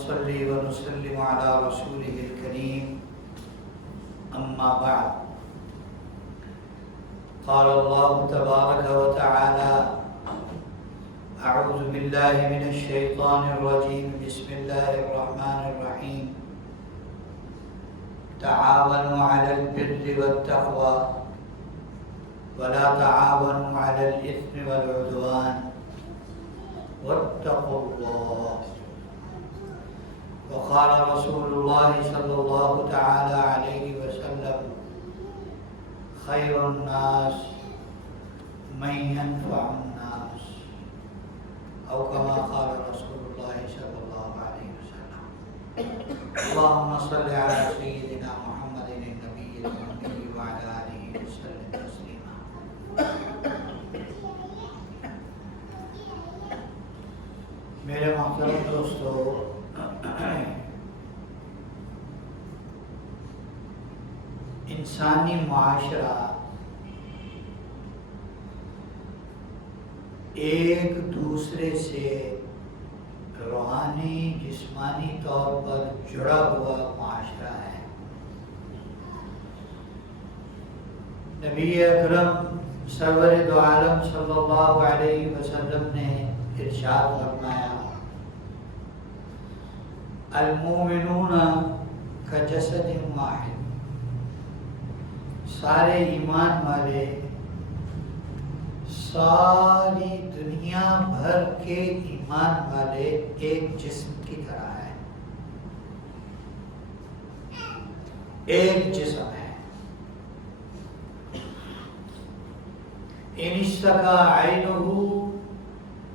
ونصلي ونسلم على رسوله الكريم أما بعد. قال الله تبارك وتعالى: أعوذ بالله من الشيطان الرجيم. بسم الله الرحمن الرحيم. تعاونوا على البر والتقوى ولا تعاونوا على الإثم والعدوان واتقوا الله. وقال رسول الله صلى الله تعالى عليه وسلم: خير الناس من ينفع الناس، أو كما قال رسول الله صلى الله عليه وسلم. اللهم صل على سيدنا محمد النبي الأمي وعلى آله وسلم تسليما. میرے محترم دوستو، انسانی معاشرہ ایک دوسرے سے روحانی جسمانی طور پر جڑا ہوا معاشرہ ہے. نبی اکرم سرور دو عالم صلی اللہ علیہ وسلم نے ارشاد فرمایا: المومنون کجسد واحد. سارے ایمان والے ساری دنیا بھر کے ایمان والے ایک جسم کی طرح ہیں، ایک جسم ہے. ان اشتکا عینہ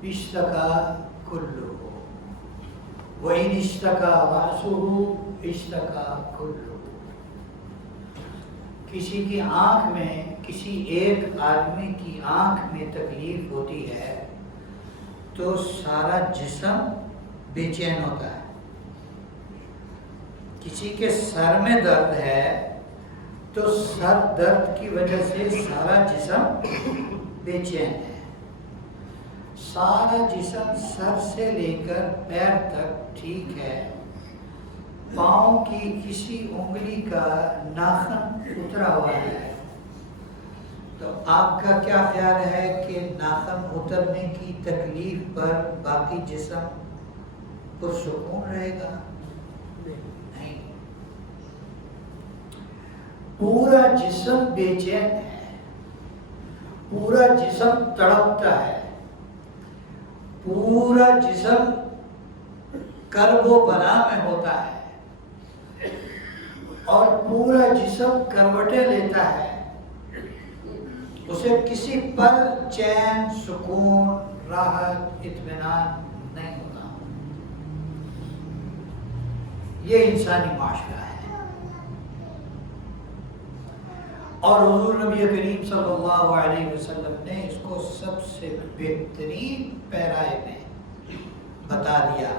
اشتکا کلہ وَإِنِ اشْتَكَى رَأْسُهُ اشْتَكَى كُلُّهُ. کسی کی آنکھ میں، کسی ایک آدمی کی آنکھ میں تکلیف ہوتی ہے تو سارا جسم بے چین ہوتا ہے. کسی کے سر میں درد ہے تو سر درد کی وجہ سے سارا جسم بے چین ہے. سارا جسم سر سے لے کر پیر تک ٹھیک ہے. پاؤں کی کسی انگلی کا ناخن اترا ہوا ہے تو آپ کا کیا خیال ہے کہ ناخن اترنے کی تکلیف پر باقی جسم پرسکون رہے گا؟ نہیں، پورا جسم بے چین ہے، پورا جسم تڑپتا ہے، پورا جسم کرب و بلا میں ہوتا ہے اور پورا جسم کروٹیں لیتا ہے. اسے کسی پل چین، سکون، راحت، اطمینان نہیں ہوتا. یہ انسانی معاشرہ ہے. اور حضور نبی کریم صلی اللہ علیہ وسلم نے اس کو سب سے بہترین پیرائے میں بتا دیا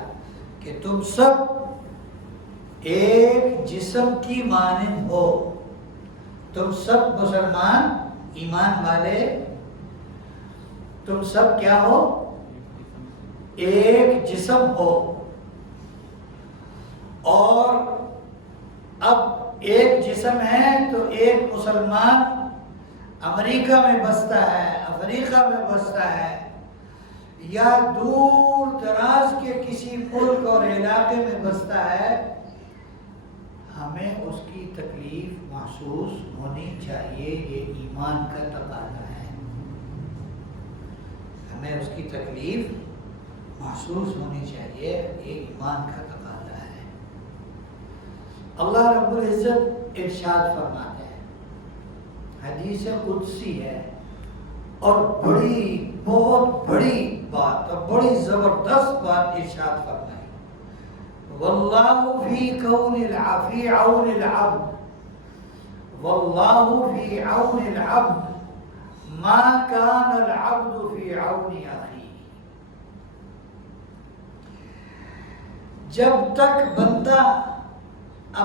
کہ تم سب ایک جسم کی مانند ہو. تم سب مسلمان ایمان والے، تم سب کیا ہو؟ ایک جسم ہو. اور اب ایک جسم ہے تو ایک مسلمان امریکہ میں بستا ہے، افریقہ میں بستا ہے، یا دور دراز کے کسی ملک اور علاقے میں بستا ہے. ہمیں اس کی تکلیف محسوس ہونی چاہیے. یہ ایمان کا تقاضا ہے. ہمیں اس کی تکلیف محسوس ہونی چاہیے. یہ ایمان کا تقاضا ہے. اللہ رب العزت ارشاد فرماتے ہیں، حدیث قدسی ہے اور بڑی، بہت بڑی بات اور بڑی زبردست بات ارشاد فرمائی: واللہ فی کون فی عون العبد، واللہ فی عون العبد ما کان العبد فی عون اخیہ. جب تک بندہ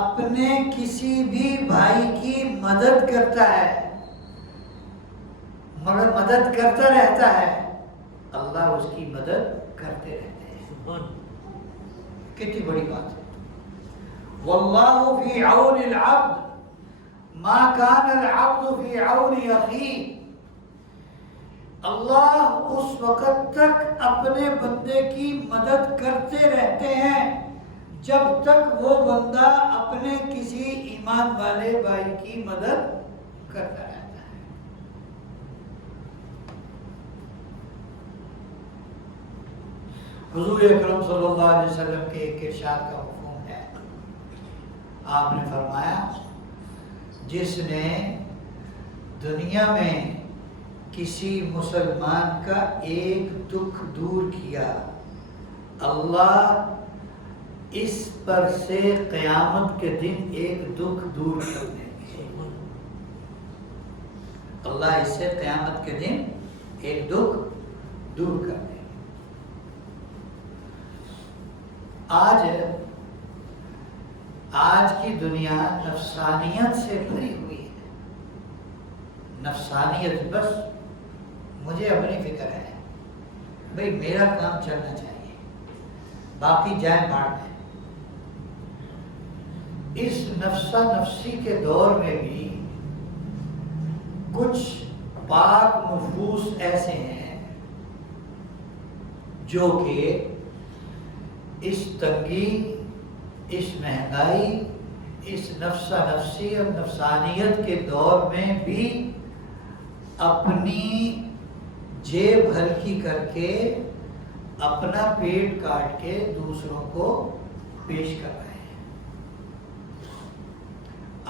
اپنے کسی بھی بھائی کی مدد کرتا ہے، مدد کرتا رہتا ہے، اللہ اس کی مدد کرتے رہتے ہیں. کتنی بڑی بات ہے. واللہ فی عون العبد ما کان العبد فی عون اخیہ. اللہ اس وقت تک اپنے بندے کی مدد کرتے رہتے ہیں جب تک وہ بندہ اپنے کسی ایمان والے بھائی کی مدد کرتا رہتا ہے. حضور اکرم صلی اللہ علیہ وسلم کے ایک ارشاد کا مفہوم ہے. آپ نے فرمایا جس نے دنیا میں کسی مسلمان کا ایک دکھ دور کیا اللہ اس پر سے قیامت کے دن ایک دکھ دور کر دیں گے. اللہ اس سے قیامت کے دن ایک دکھ دور کر دیں گے. آج کی دنیا نفسانیت سے بھری ہوئی ہے. نفسانیت، بس مجھے اپنی فکر ہے، بھئی میرا کام چلنا چاہیے، باقی جائیں باڑ میں. اس نفسا نفسی کے دور میں بھی کچھ پاک نفوس ایسے ہیں جو کہ اس تنگی، اس مہنگائی، اس نفسا نفسی اور نفسانیت کے دور میں بھی اپنی جیب ہلکی کر کے اپنا پیٹ کاٹ کے دوسروں کو پیش کر رہے ہیں.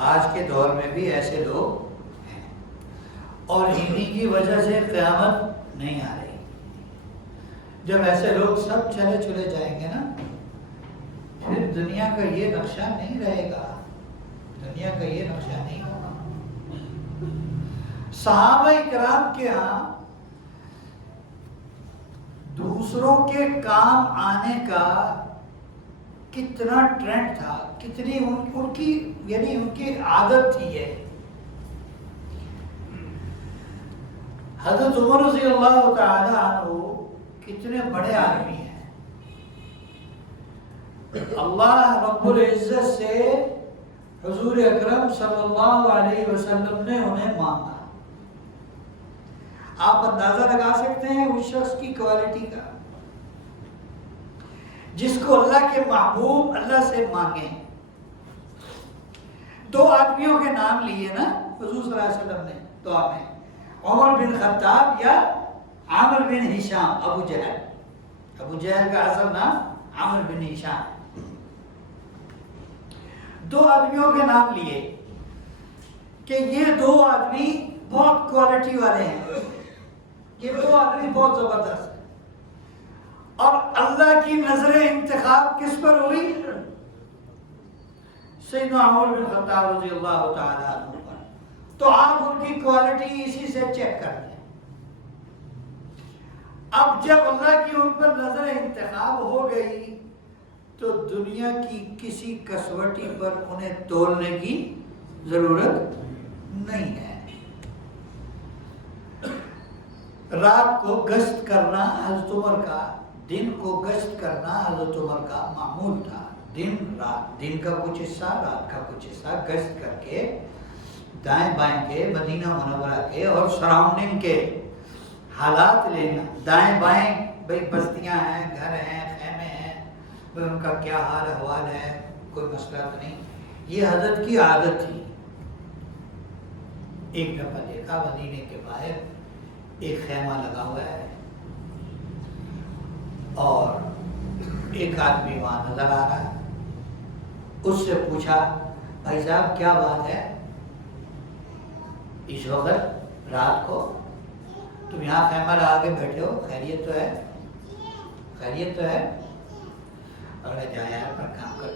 آج کے دور میں بھی ایسے لوگ ہیں اور انہی کی وجہ سے قیامت نہیں آ رہی. جب ایسے لوگ سب چلے جائیں گے نا، پھر دنیا کا یہ نقشہ نہیں رہے گا. دنیا کا یہ نقشہ نہیں ہوگا. صحابہ کرام کے ہاں دوسروں کے کام آنے کا کتنا ٹرینڈ تھا، کتنی ان کی عادت تھی. یہ حضرت عمر رضی اللہ تعالی عنہ کتنے بڑے آدمی ہیں. اللہ رب العزت سے حضور اکرم صلی اللہ علیہ وسلم نے انہیں مانگا. آپ اندازہ لگا سکتے ہیں اس شخص کی کوالٹی کا جس کو اللہ کے محبوب اللہ سے مانگے. دو آدمیوں کے نام لیے نا حضور صلی اللہ علیہ وسلم نے دعا میں، عمر بن خطاب یا عامر بن ہشام. ابو جہل کا اصل نام عامر بن ہشام. دو آدمیوں کے نام لیے کہ یہ دو آدمی بہت کوالٹی والے ہیں، یہ دو آدمی بہت زبردست ہیں. اور اللہ کی نظر انتخاب کس پر ہوئی؟ سیدنا عمر بن خطاب رضی اللہ تعالی عنہ پر. تو آپ ان کی کوالٹی اسی سے چیک کر لیں. اب جب اللہ کی ان پر نظر انتخاب ہو گئی تو دنیا کی کسی کسوٹی پر انہیں تولنے کی ضرورت نہیں ہے. رات کو گشت کرنا حضرت عمر کا، دن کو گشت کرنا حضرت عمر کا معمول تھا. دن رات، دن کا کچھ حصہ رات کا کچھ حصہ گشت کر کے دائیں بائیں کے مدینہ منورہ کے اور سراؤنڈنگ کے حالات لینا. دائیں بائیں بھئی بستیاں ہیں، گھر ہیں، خیمے ہیں، بھئی ان کا کیا حال احوال ہے، کوئی مسئلہ تو نہیں. یہ حضرت کی عادت تھی. ایک دفعہ دیکھا مدینے کے باہر ایک خیمہ لگا ہوا ہے اور ایک آدمی وہاں نظر آ رہا ہے. اس سے پوچھا بھائی صاحب کیا بات ہے، اس وقت رات کو تم یہاں خیمہ لگا کے بیٹھے ہو، خیریت تو ہے؟ خیریت تو ہے؟ اور جا یار پر کام کر،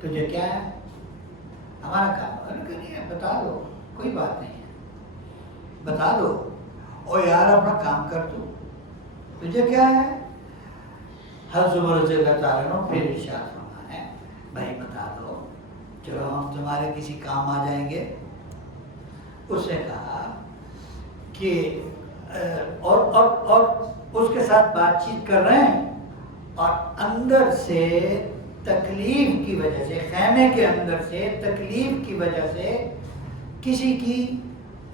تجھے کیا ہے؟ ہمارا کام نہیں ہے، بتا دو، کوئی بات نہیں ہے، بتا دو. اور یار اپنا کام کر تو، تجھے کیا ہے؟ حضرت عمر رضی اللہ تعالیٰ عنہ پھر ارشاد فرمایا ہے بھائی بتا دو، چلو ہم تمہارے کسی کام آ جائیں گے. اس نے کہا کہ اور اس کے ساتھ بات چیت کر رہے ہیں اور اندر سے تکلیف کی وجہ سے، خیمے کے اندر سے تکلیف کی وجہ سے کسی کی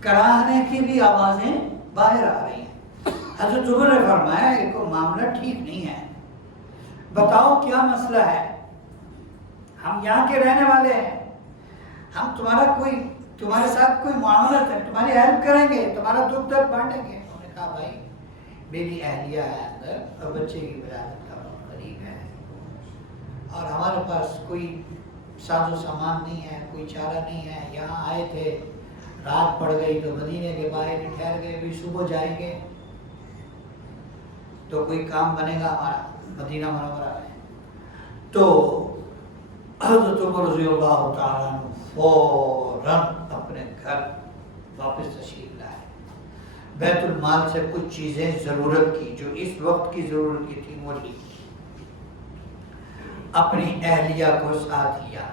کراہنے کی بھی آوازیں باہر آ رہی ہیں۔ حضرت عمر نے فرمایا یہ کوئی معاملہ ٹھیک نہیں ہے، بتاؤ کیا مسئلہ ہے؟ ہم یہاں کے رہنے والے ہیں، ہم تمہارے ساتھ کوئی معاملت ہے، تمہاری ہیلپ کریں گے، تمہارا دکھ درد بانٹیں گے۔ انہوں نے کہا بھائی میری اہلیہ ہے اندر اور بچے کی ولادت کا وقت قریب ہے، اور ہمارے پاس کوئی ساز و سامان نہیں ہے، کوئی چارہ نہیں ہے، یہاں آئے تھے، رات پڑ گئی تو مدینے کے باہر ہی ٹھہر گئے، بھی صبح جائیں گے تو کوئی کام بنے گا ہمارا مدینہ منورہ میں۔ تو حضرت عمر رضی اللہ تعالیٰ عنہ فوراً اپنے گھر واپس تشریف لائے، بیت المال سے کچھ چیزیں ضرورت کی جو اس وقت کی ضرورت کی تھی وہ لی، اپنی اہلیہ کو ساتھ لیا۔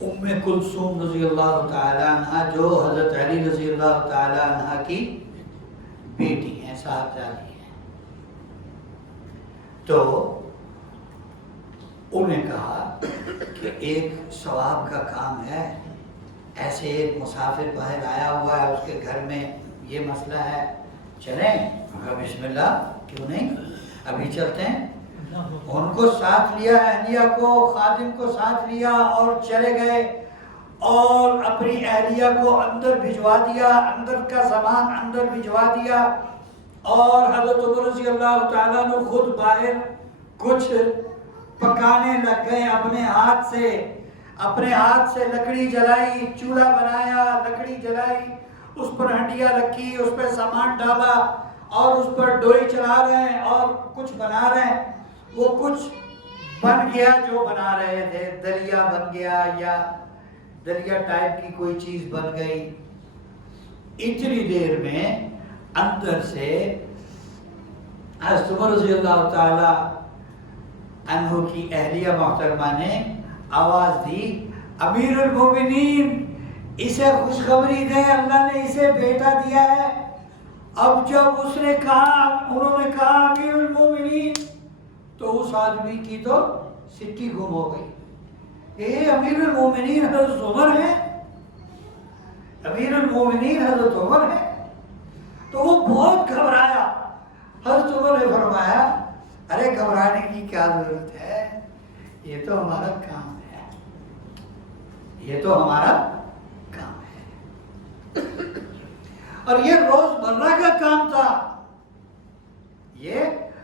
ام کلثوم رضی اللہ تعالیٰ عنہ جو حضرت علی رضی اللہ تعالیٰ عنہ کی بیٹی ہیں، صاحبزادی ہیں، تو انہیں کہا کہ ایک ثواب کا کام ہے، ایسے ایک مسافر باہر آیا ہوا ہے، اس کے گھر میں یہ مسئلہ ہے، چلیں؟ کہا بسم اللہ، کیوں نہیں، ابھی چلتے ہیں۔ ان کو ساتھ لیا، اہلیہ کو، خادم کو ساتھ لیا اور چلے گئے، اور اپنی اہلیہ کو اندر بھجوا دیا، اندر کا سامان اندر بھجوا دیا، اور حضرت عمر رضی اللہ تعالیٰ نے خود باہر کچھ پکانے لگ گئے، اپنے ہاتھ سے لکڑی جلائی، چولہا بنایا، لکڑی جلائی، اس پر ہنڈیاں رکھی، اس پہ سامان ڈالا اور اس پر ڈوئی چلا رہے ہیں اور کچھ بنا رہے ہیں۔ وہ کچھ بن گیا جو بنا رہے تھے، دلیا بن گیا یا دلیا ٹائپ کی کوئی چیز بن گئی۔ اتنی دیر میں اندر سے حضرت عمر رضی اللہ تعالی عنہ کی اہلیہ محترمہ نے آواز دی، امیر المومنین اسے خوشخبری دیں، اللہ نے اسے بیٹا دیا ہے۔ اب جب اس نے کہا، انہوں نے کہا امیر المومنین، تو اس آدمی کی تو سٹی گم ہو گئی، اے امیر المومنین حضرت عمر ہے، امیر المومنین حضرت عمر ہے۔ تو وہ بہت گھبرایا۔ حضرت عمر نے فرمایا ارے گھبرانے کی کیا ضرورت ہے، یہ تو ہمارا کام ہے، یہ تو ہمارا کام ہے۔ اور یہ روزمرہ کا کام تھا، یہ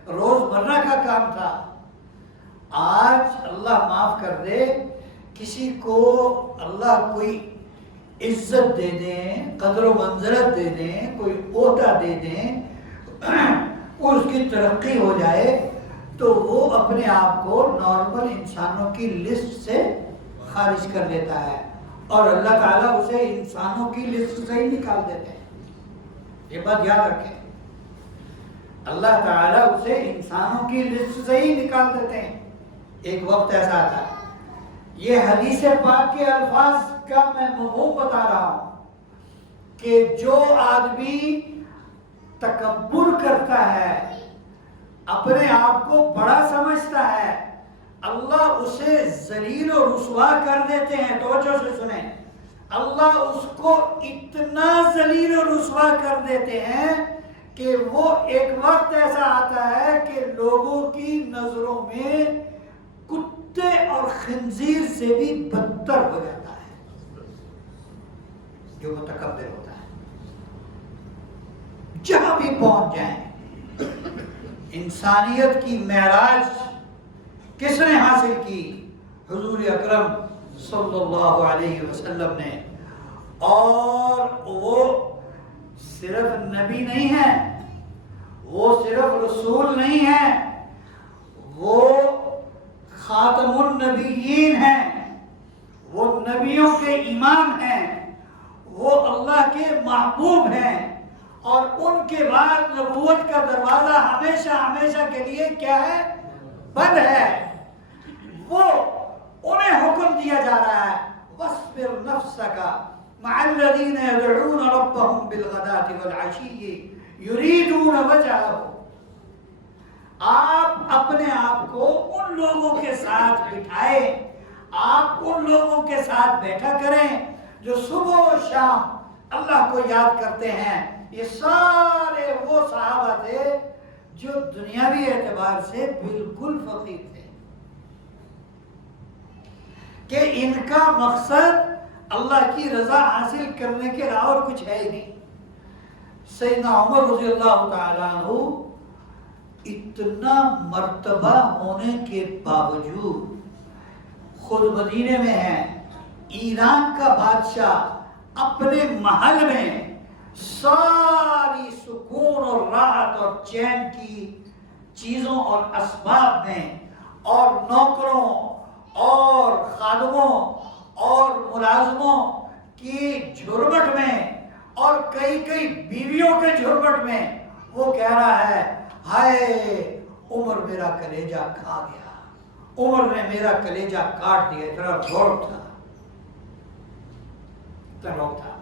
روزمرہ کا کام تھا۔ آج اللہ معاف کر دے، کسی کو اللہ کوئی عزت دے دیں، قدر و منزلت دے دیں، کوئی عہدہ دے دیں، اور اس کی ترقی ہو جائے تو وہ اپنے آپ کو نارمل انسانوں کی لسٹ سے خارج کر لیتا ہے، اور اللہ تعالیٰ اسے انسانوں کی لسٹ سے ہی نکال دیتے ہیں۔ یہ بات یاد رکھیں، اللہ تعالیٰ اسے انسانوں کی لسٹ سے ہی نکال دیتے ہیں۔ ایک وقت ایسا آتا ہے، یہ حدیث پاک کے الفاظ کا میں مفہوم بتا رہا ہوں کہ جو آدمی تکبر کرتا ہے، اپنے آپ کو بڑا سمجھتا ہے، اللہ اسے ذلیل و رسوا کر دیتے ہیں۔ توجہ سے سنیں، اللہ اس کو اتنا ذلیل و رسوا کر دیتے ہیں کہ وہ ایک وقت ایسا آتا ہے کہ لوگوں کی نظروں میں کتے اور خنزیر سے بھی بدتر ہو جاتا ہے جو متکبر ہوتا ہے۔ جہاں بھی پہنچ جائیں، انسانیت کی معراج کس نے حاصل کی؟ حضور اکرم صلی اللہ علیہ وسلم نے۔ اور وہ صرف نبی نہیں ہے، وہ صرف رسول نہیں ہے، وہ خاتم النبیین ہیں، وہ نبیوں کے امام ہیں، وہ اللہ کے محبوب ہیں، اور ان کے بعد نبوت کا دروازہ ہمیشہ ہمیشہ کے لیے کیا ہے؟ بند ہے۔ وہ انہیں حکم دیا جا رہا ہے، وَاصْبِرْ نَفْسَكَ مَعَ الَّذِينَ يَدْعُونَ رَبَّهُمْ بِالْغَدَاةِ وَالْعَشِيِّ يُرِيدُونَ وَجْهَهُ۔ آپ اپنے آپ کو ان لوگوں کے ساتھ بٹھائیں، آپ ان لوگوں کے ساتھ بیٹھا کریں جو صبح و شام اللہ کو یاد کرتے ہیں۔ یہ سارے وہ صحابہ تھے جو دنیاوی اعتبار سے بالکل فقیر تھے، کہ ان کا مقصد اللہ کی رضا حاصل کرنے کے علاوہ اور کچھ ہے ہی نہیں۔ سیدنا عمر رضی اللہ تعالیٰ عنہ اتنا مرتبہ ہونے کے باوجود خود مدینے میں ہیں، ایران کا بادشاہ اپنے محل میں ساری سکون اور راحت اور چین کی چیزوں اور اسباب میں اور نوکروں اور خادموں اور ملازموں کی جھرمٹ میں اور کئی کئی بیویوں کے جھرمٹ میں وہ کہہ رہا ہے، ہائے عمر میرا کلیجہ کھا گیا، عمر نے میرا کلیجہ کاٹ دیا۔ اتنا روب تھا، اتنا روب تھا۔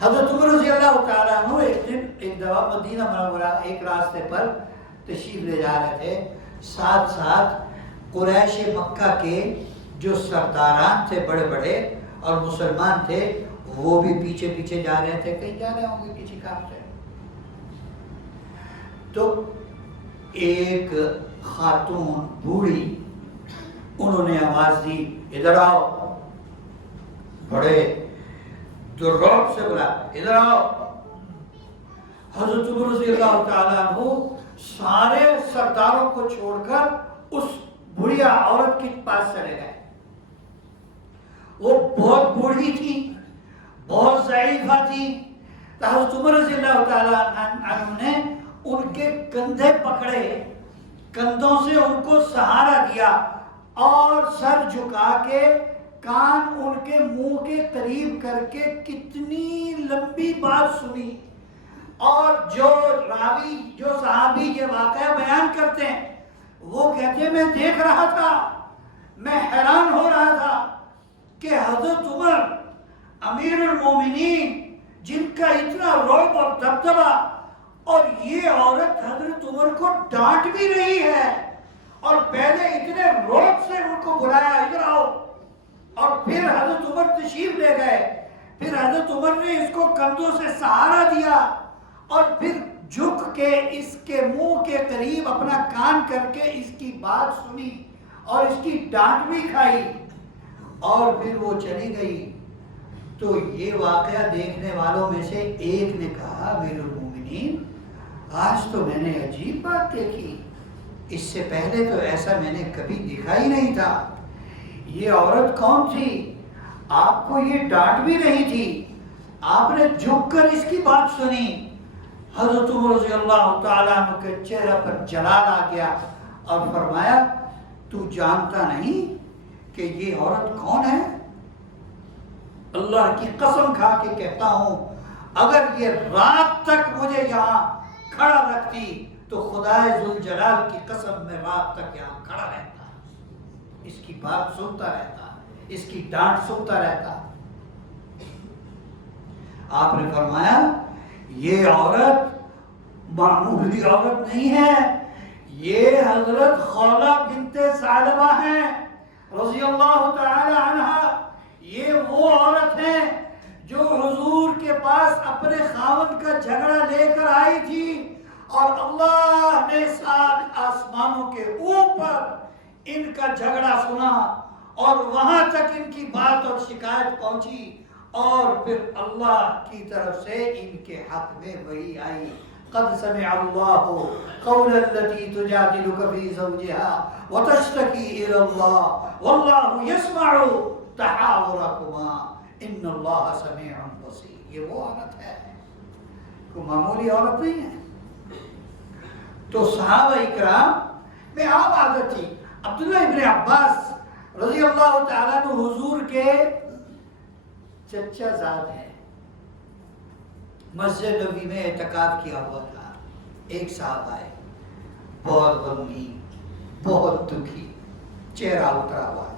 حضرت عمر رضی اللہ تعالیٰ عنہ ایک دن ایک دفعہ مدینہ منورہ ایک راستے پر تشریف لے جا رہے تھے، ساتھ ساتھ قریش مکہ کے جو سرداران تھے بڑے بڑے اور مسلمان تھے وہ بھی پیچھے پیچھے جا رہے تھے، کہیں جا رہے ہوں گے کسی کام سے۔ تو ایک خاتون بوڑھی انہوں نے آواز دی، ادھر آؤ، بڑے جو رعب سے بولا، ادھر آؤ۔ حضرت عمر رضی اللہ تعالیٰ عنہ سارے سرداروں کو چھوڑ کر اس بڑھیا عورت کے پاس چلے گئے۔ وہ بہت بوڑھی تھی، بہت ضعیفہ تھی، تو حضرت عمر رضی اللہ تعالیٰ عنہ نے ان کے کندھے پکڑے، کندھوں سے ان کو سہارا دیا اور سر جھکا کے کان ان کے منہ کے قریب کر کے کتنی لمبی بات سنی۔ اور جو راوی جو صحابی یہ واقعہ بیان کرتے ہیں وہ کہتے ہیں میں دیکھ رہا تھا، میں حیران ہو رہا تھا کہ حضرت عمر امیر المومنین جن کا اتنا رعب اور دبدبہ، اور یہ عورت حضرت عمر کو ڈانٹ بھی رہی ہے، اور پہلے اتنے رعب سے ان کو بلایا ادھر آؤ، اور پھر حضرت عمر تشریف لے گئے، پھر حضرت عمر نے اس کو کندھوں سے سہارا دیا اور پھر جھک کے اس کے منہ کے قریب اپنا کان کر کے اس کی بات سنی اور اس کی ڈانٹ بھی کھائی، اور پھر وہ چلی گئی۔ تو یہ واقعہ دیکھنے والوں میں سے ایک نے کہا، امیر المومنین آج تو میں نے عجیب بات دیکھی، اس سے پہلے تو ایسا میں نے کبھی دیکھا ہی نہیں تھا۔ یہ عورت کون تھی؟ آپ کو یہ ڈانٹ بھی نہیں تھی، آپ نے جھک کر اس کی بات سنی۔ حضرت عمر رضی اللہ تعالیٰ عنہ کے چہرے پر جلال آ گیا اور فرمایا، تو جانتا نہیں کہ یہ عورت کون ہے؟ اللہ کی قسم کھا کے کہتا ہوں اگر یہ رات تک مجھے یہاں کھڑا رکھتی تو خدائے ذوالجلال کی قسم میں رات تک یہاں کھڑا رہتا، اس کی بات سنتا رہتا، اس کی ڈانٹ سنتا رہتا۔ آپ نے فرمایا یہ عورت معمولی عورت نہیں ہے، یہ حضرت خولہ بنت ثعلبہ ہیں رضی اللہ تعالی عنہ۔ یہ وہ عورت ہے جو حضور کے پاس اپنے خاوند کا جھگڑا لے کر آئی تھی، اور اللہ نے 7 آسمانوں کے اوپر ان کا جھگڑا سنا اور وہاں تک ان کی بات اور شکایت پہنچی، اور پھر اللہ کی طرف سے ان کے حق میں وحی آئی، قد سمع اللہ قول التي تجادلك في زوجها وتشتكي الى الله والله يسمع تحاوركما ان اللہ سمیع بصیر۔ یہ وہ عورت ہے، کوئی معمولی عورت نہیں ہے۔ تو صحابہ اکرام میں عام عادت تھی۔ عبداللہ ابن عباس رضی اللہ تعالیٰ عنہ حضور کے چچا زاد ہیں، مسجد نبوی میں اعتکاف کیا ہوا تھا۔ ایک صاحب آئے، بہت غمگین، بہت دکھی، چہرہ اترا ہوا،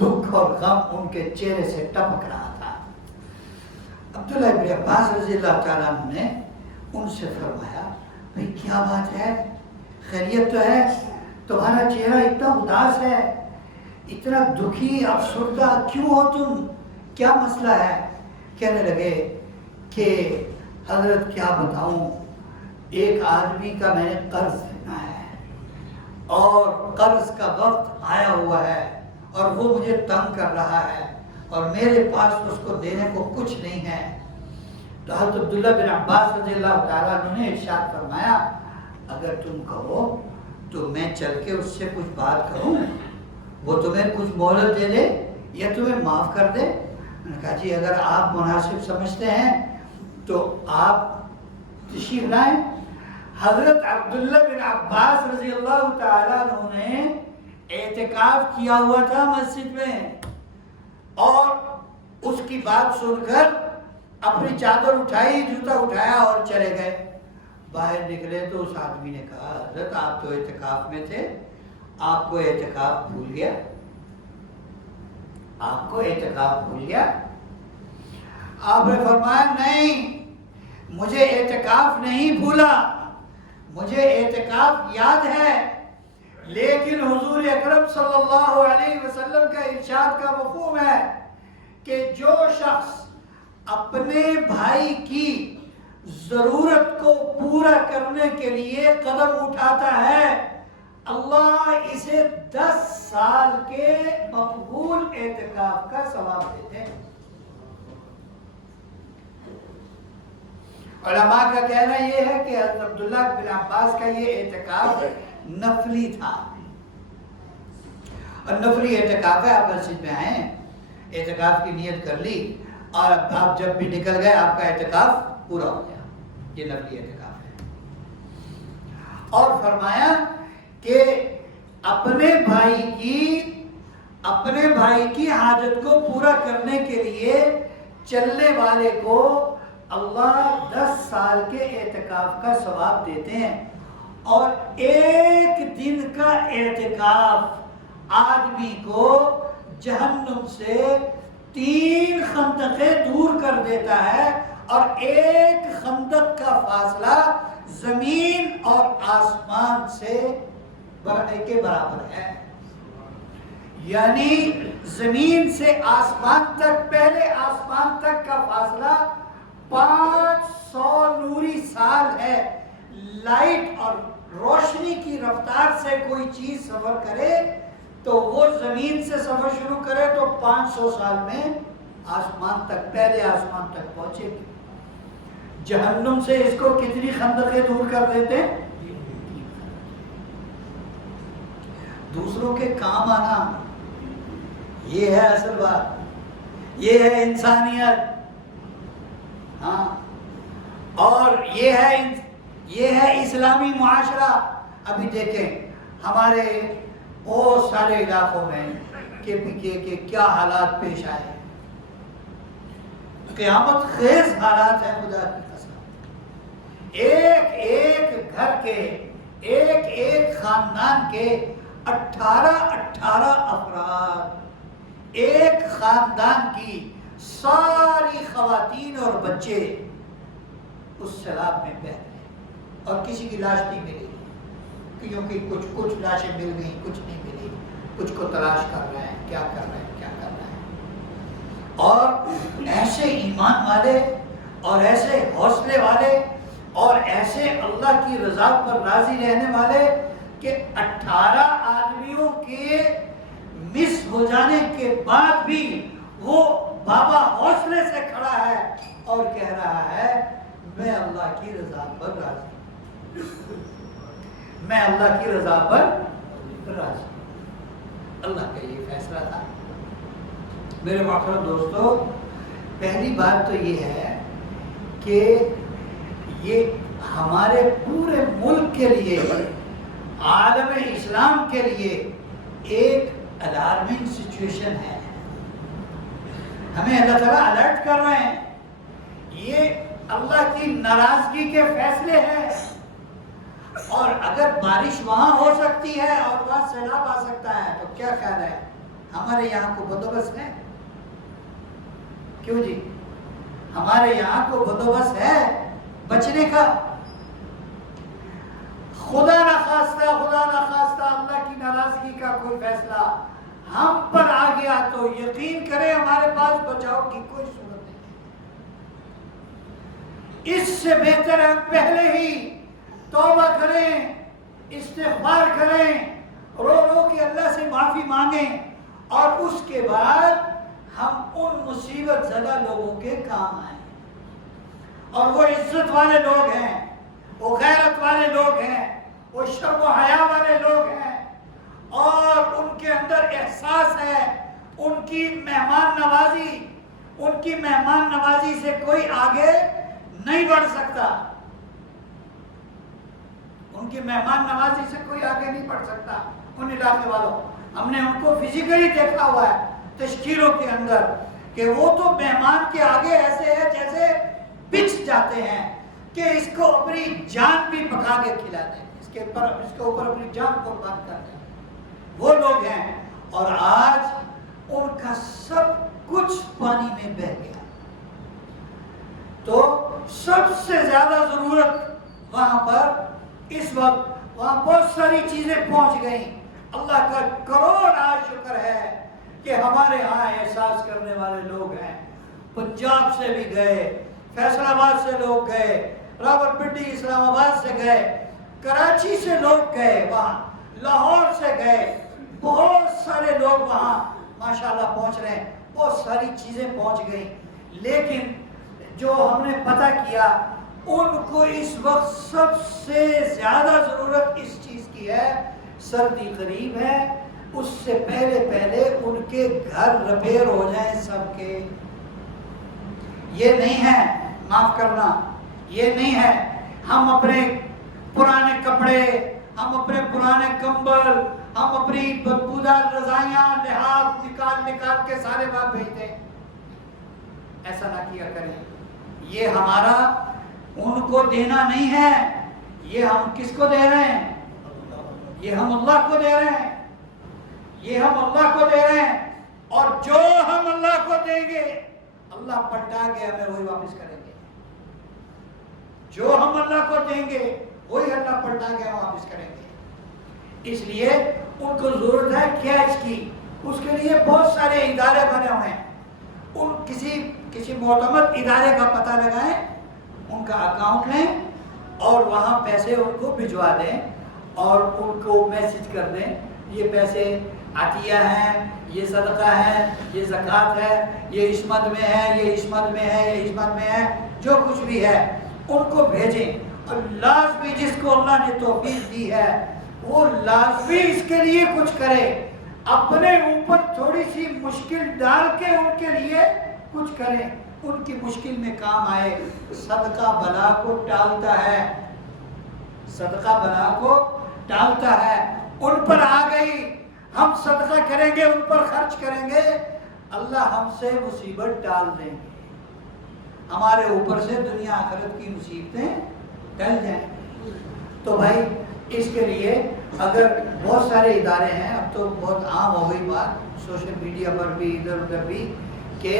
دکھ اور غم ان کے چہرے سے ٹپک رہا تھا۔ عبداللہ ابن عباس رضی اللہ تعالیٰ عنہ نے ان سے فرمایا، بھئی کیا بات ہے، خیریت تو ہے؟ تمہارا چہرہ اتنا اداس ہے، اتنا دکھی افسردہ کیوں ہو تم، کیا مسئلہ ہے؟ کہنے لگے کہ حضرت کیا بتاؤں، ایک آدمی کا میں نے قرض دینا ہے اور قرض کا وقت آیا ہوا ہے اور وہ مجھے تنگ کر رہا ہے اور میرے پاس اس کو دینے کو کچھ نہیں ہے۔ تو حضرت عبداللہ بن عباس رضی اللہ تعالیٰ عنہ نے ارشاد فرمایا اگر تم کہو تو میں چل کے اس سے کچھ بات کروں، وہ تمہیں کچھ مہلت دے دے یا تمہیں معاف کر دے۔ میں نے کہا جی اگر آپ مناسب سمجھتے ہیں تو آپ تشریف لائیں۔ حضرت عبداللہ بن عباس رضی اللہ تعالیٰ عنہ نے اعتکاف کیا ہوا تھا مسجد میں، اور اس کی بات سن کر اپنی چادر اٹھائی، جوتا اٹھایا اور چلے گئے۔ باہر نکلے تو اس آدمی نے کہا حضرت آپ تو اعتکاف میں تھے، آپ کو اعتکاف بھول گیا؟ آپ کو اعتکاف بھول گیا؟ آپ نے فرمایا نہیں، مجھے اعتکاف نہیں بھولا، مجھے اعتکاف یاد ہے، لیکن حضور اکرم صلی اللہ علیہ وسلم کا ارشاد کا مفہوم ہے کہ جو شخص اپنے بھائی کی ضرورت کو پورا کرنے کے لیے قدم اٹھاتا ہے اللہ اسے 10 سال کے مقبول اعتکاف کا ثواب دیتے ہیں۔ علماء کا کہنا یہ ہے کہ حضرت عبداللہ بن عباس کا یہ اعتکاف نفلی تھا، اور نفلی اعتکاف ہے، آپ مسجد میں آئے اعتکاف کی نیت کر لی اور آپ جب بھی نکل گئے آپ کا اعتکاف پورا ہو گیا، یہ نفلی اعتکاف ہے۔ اور فرمایا کہ اپنے بھائی کی حاجت کو پورا کرنے کے لیے چلنے والے کو اللہ 10 سال کے اعتکاف کا ثواب دیتے ہیں، اور ایک دن کا اعتکاف آدمی کو جہنم سے 3 خندقیں دور کر دیتا ہے، اور ایک خندق کا فاصلہ زمین اور آسمان سے کے برابر ہے۔ یعنی زمین سے آسمان تک، پہلے آسمان تک کا فاصلہ 500 نوری سال ہے۔ لائٹ اور روشنی کی رفتار سے کوئی چیز سفر کرے تو وہ زمین سے سفر شروع کرے تو 500 سال میں آسمان تک، پہلے آسمان تک پہنچے گی۔ جہنم سے اس کو کتنی خندقیں دور کر دیتے؟ دوسروں کے کام آنا، یہ ہے اصل بات، یہ ہے انسانیت۔ ہاں، اور یہ ہے اسلامی معاشرہ۔ ابھی دیکھیں ہمارے بہت سارے علاقوں میں کے کیا حالات پیش آئے، قیامت خیز حالات ہے خدا کی قسم۔ ایک گھر کے، ایک خاندان کے 18 افراد، ایک خاندان کی ساری خواتین اور بچے اس سیلاب میں بہہ گئے، اور کسی کی لاش نہیں ملی، کیونکہ کچھ لاشیں مل گئیں، کچھ نہیں ملی، کچھ کو تلاش کر رہے ہیں، کیا کر رہے ہیں۔ اور ایسے ایمان والے اور ایسے حوصلے والے اور ایسے اللہ کی رضا پر راضی رہنے والے کہ 18 آدمیوں کے مس ہو جانے کے بعد بھی وہ بابا حوصلے سے کھڑا ہے اور کہہ رہا ہے میں اللہ کی رضا پر راضی ہوں، میں اللہ کی رضا پر راضی ہوں۔ اللہ کا یہ فیصلہ تھا۔ میرے محترم دوستو، پہلی بات تو یہ ہے کہ یہ ہمارے پورے ملک کے لیے، عالم اسلام کے لیے ایک الارمنگ سچویشن ہے۔ ہمیں اللہ تعالیٰ الرٹ کر رہے ہیں، یہ اللہ کی ناراضگی کے فیصلے ہیں، اور اگر بارش وہاں ہو سکتی ہے اور وہاں سیلاب آ سکتا ہے تو کیا خیال ہے ہمارے یہاں کو بندوبست ہے؟ کیوں جی؟ ہمارے یہاں کو بندوبست ہے بچنے کا؟ خدا نخواستہ اللہ کی ناراضگی کا کوئی فیصلہ ہم پر آ گیا تو یقین کریں ہمارے پاس بچاؤ کی کوئی صورت نہیں۔ اس سے بہتر ہے پہلے ہی توبہ کریں، استغفار کریں، رو رو کے اللہ سے معافی مانگیں، اور اس کے بعد ہم ان مصیبت زدہ لوگوں کے کام آئیں۔ اور وہ عزت والے لوگ ہیں، وہ غیرت والے لوگ ہیں، وہ شرم و حیا والے لوگ ہیں، اور ان کے اندر احساس ہے، ان کی مہمان نوازی سے کوئی آگے نہیں بڑھ سکتا، ان کی مہمان نوازی سے کوئی آگے نہیں بڑھ سکتا۔ ان علاقے والوں، ہم نے ان کو فزیکلی دیکھا ہوا ہے تشکیلوں کے اندر کہ وہ تو مہمان کے آگے ایسے ہے جیسے بچ جاتے ہیں کہ اس کو اپنی جان بھی پکا کے کھلا دیں، اس کے اوپر اپنی جان قربان کر دیں، وہ لوگ ہیں۔ اور آج ان کا سب کچھ پانی میں بہہ گیا، تو سب سے زیادہ ضرورت وہاں پر اس وقت وہاں بہت ساری چیزیں پہنچ گئیں۔ اللہ کا کروڑ شکر ہے کہ ہمارے ہاں احساس کرنے والے لوگ ہیں۔ پنجاب سے بھی گئے، فیصل آباد سے لوگ گئے، راول پنڈی اسلام آباد سے گئے، کراچی سے لوگ گئے، وہاں لاہور سے گئے، بہت سارے لوگ وہاں ماشاءاللہ پہنچ رہے ہیں، بہت ساری چیزیں پہنچ گئی۔ لیکن جو ہم نے پتہ کیا ان کو اس وقت سب سے زیادہ ضرورت اس چیز کی ہے، سردی قریب ہے، اس سے پہلے ان کے گھر ریپیئر ہو جائیں سب کے۔ یہ نہیں ہے، معاف کرنا، یہ نہیں ہے ہم اپنے پرانے کپڑے، ہم اپنے پرانے کمبل، ہم اپنی بدبودار رضائیاں لحاظ نکال کے سارے باہر بھیج دیں۔ ایسا نہ کیا کریں، یہ ہمارا ان کو دینا نہیں ہے، یہ ہم کس کو دے رہے ہیں؟ یہ ہم اللہ کو دے رہے ہیں، یہ ہم اللہ کو دے رہے ہیں، اور جو ہم اللہ کو دیں گے اللہ پلٹا کے ہمیں وہی واپس کریں گے، جو ہم اللہ کو دیں گے وہی اللہ پلٹا کے ہم واپس کریں گے۔ اس لیے ان کو ضرورت ہے کیش کی، اس کے لیے بہت سارے ادارے بنے ہوئے ہیں، ان کسی معتمد ادارے کا پتہ لگائیں، ان کا اکاؤنٹ لیں اور وہاں پیسے ان کو بھجوا دیں اور ان کو میسج کر دیں یہ پیسے عطیہ ہیں، یہ صدقہ ہے، یہ زکوٰۃ ہے، یہ عصمت میں ہے، یہ عصمت میں ہے، یہ عصمت میں ہے، جو کچھ بھی ہے ان کو بھیجیں۔ اور لازمی جس کو اللہ نے توفیق دی ہے وہ لازمی اس کے لیے کچھ کرے، اپنے اوپر تھوڑی سی مشکل ڈال کے ان کے لیے کچھ کریں، ان کی مشکل میں کام آئے۔ صدقہ بلا کو ٹالتا ہے، صدقہ بلا کو ٹالتا ہے۔ ان پر آ گئی، ہم صدقہ کریں گے، ان پر خرچ کریں گے، اللہ ہم سے مصیبت ٹال دیں گے، ہمارے اوپر سے دنیا آخرت کی مصیبتیں ٹل جائیں۔ تو بھائی اس کے لیے اگر بہت سارے ادارے ہیں، اب تو بہت عام ہو گئی بات سوشل میڈیا پر بھی ادھر ادھر بھی کہ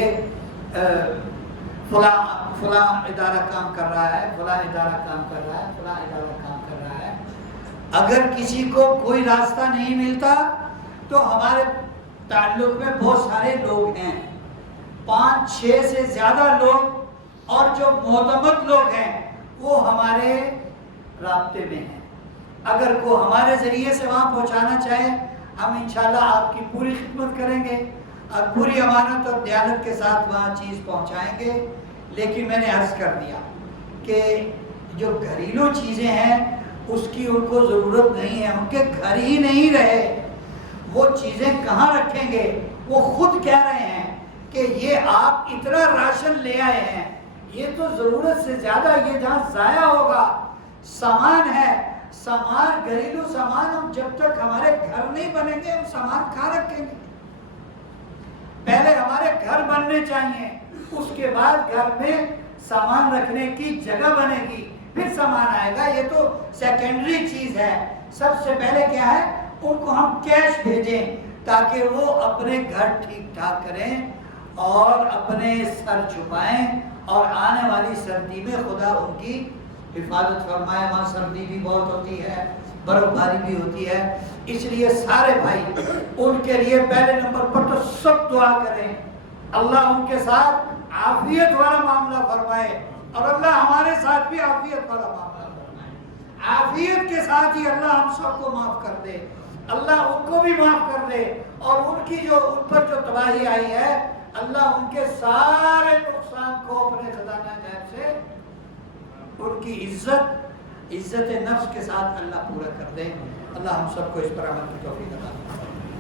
فلاں ادارہ کام کر رہا ہے، فلاں ادارہ کام کر رہا ہے، فلاں ادارہ کام کر رہا ہے۔ اگر کسی کو کوئی راستہ نہیں ملتا تو ہمارے تعلق میں بہت سارے لوگ ہیں، 5-6 سے زیادہ لوگ، اور جو معتمد لوگ ہیں وہ ہمارے رابطے میں ہیں۔ اگر کوئی ہمارے ذریعے سے وہاں پہنچانا چاہے ہم انشاءاللہ آپ کی پوری خدمت کریں گے اور پوری امانت اور دیانت کے ساتھ وہاں چیز پہنچائیں گے۔ لیکن میں نے عرض کر دیا کہ جو گھریلو چیزیں ہیں اس کی ان کو ضرورت نہیں ہے، ان کے گھر ہی نہیں رہے، وہ چیزیں کہاں رکھیں گے؟ وہ خود کہہ رہے ہیں کہ یہ آپ اتنا راشن لے آئے ہیں، یہ تو ضرورت سے زیادہ، یہ جہاں ضائع ہوگا، سامان ہے، سامان گھریلو سامان ہم جب تک ہمارے گھر نہیں بنیں گے ہم سامان کہاں رکھیں گے؟ پہلے ہمارے گھر بننے چاہیے، اس کے بعد گھر میں سامان رکھنے کی جگہ بنے گی، پھر سامان آئے گا۔ یہ تو سیکنڈری چیز ہے، سب سے پہلے کیا ہے؟ ان کو ہم کیش بھیجیں تاکہ وہ اپنے گھر ٹھیک ٹھاک کریں اور اپنے سر چھپائیں، اور آنے والی سردی میں خدا ان کی حفاظت فرمائے. وہاں سردی بھی بہت ہوتی ہے, برف باری بھی ہوتی ہے. اس لیے سارے بھائی ان کے لیے پہلے نمبر پر تو سب دعا کریں, اللہ ان کے ساتھ عافیت والا معاملہ فرمائے, اور اللہ ہمارے ساتھ بھی عافیت والا معاملہ فرمائے. عافیت کے ساتھ ہی اللہ ہم سب کو معاف کر دے, اللہ ان کو بھی معاف کر دے, اور ان کی جو ان پر جو تباہی آئی ہے اللہ ان کے سارے نقصان کو اپنے خزانہ جیب سے ان کی عزت نفس کے ساتھ اللہ پورا کر دے. اللہ ہم سب کو اس پر عمل کی توفیق عطا فرمائے.